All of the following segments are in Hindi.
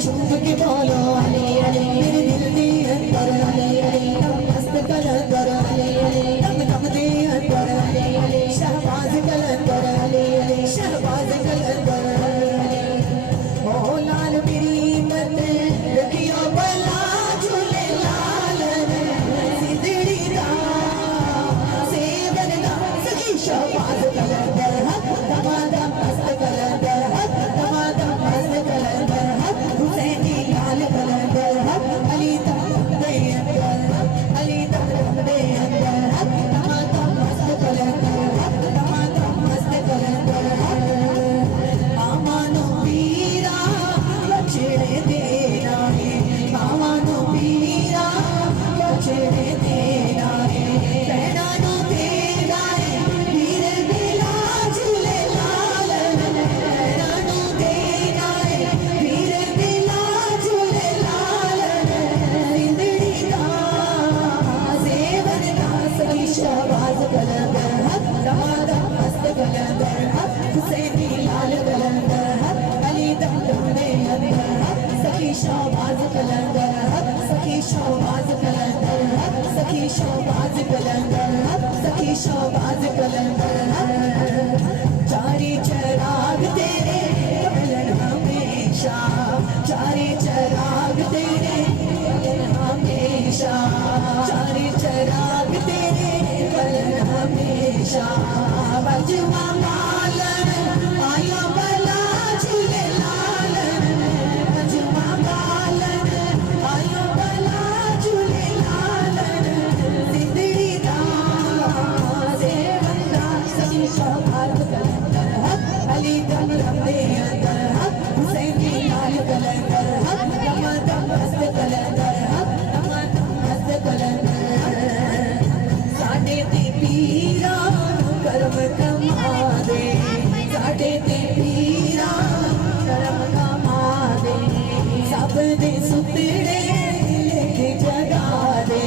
झूम के बोलो अली अली मेरे दिल दे अंदर अली अली मस्त कलंदर अली अली दम दम दे अंदर अली अली शहबाज कलंदर अली अली शहबाज कलंदर अली ओ लाल मेरी मत रखियो भला झूले लाल सिंदड़ी दा सेवन दा सखी शहबाज कलंदर दमादम मस्त कलंदर दमादम मस्त कलंदर हुसैनी लाल कलंदर अली दम दे अंदर अली दम दे अंदर दमादम मस्त कलंदर दमादम मस्त कलंदर आमानो पीरा बचड़े देना है आमानो पीरा बचड़े देना है पैना नो देना है वीर दिला झूले लाल पैना नो देना है वीर दिला झूले लाल सिंदड़ी दा सेवन दा सखी शहबाज कलंदर दमादम मस्त कलंदर हुसैनी लाल कलंदर अली दम दम दे अंदर सखी शहबाज कलंदर सखी शहबाज कलंदर सखी शहबाज कलंदर सखी शहबाज कलंदर चारी चराग तेरे कमलन हमेशा चारी चराग तेरे कमलन हमेशा चारी चराग तेरे कमलन हमेशा बजवा मालन आया भला झूले लाल बजवा मालन आया भला झूले लाल सिंदड़ी दा सेवन दा सखी शहबाज कलंदर अली दम दम दे अंदर हुसैनी लाल कलंदर दमादम मस्त कलंदर दमादम मस्त कलंदर साडे ते पीरा करम कमा दे साडे ते पीरा करम कमा दे सब दे सुतड़े लेके जगा दे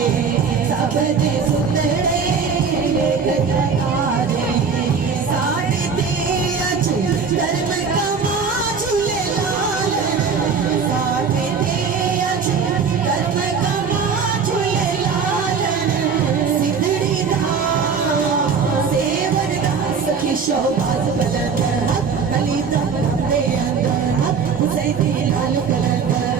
सब दे सुतड़े लेके जगा दे साडे ते अज करम कमा झूले लाल साडे ते अज करम कमा झूले लाल सिंदड़ी दा सेवन दा सखी शहबाज कलंदर अली दम दे अंदर हुसैनी लाल कलंदर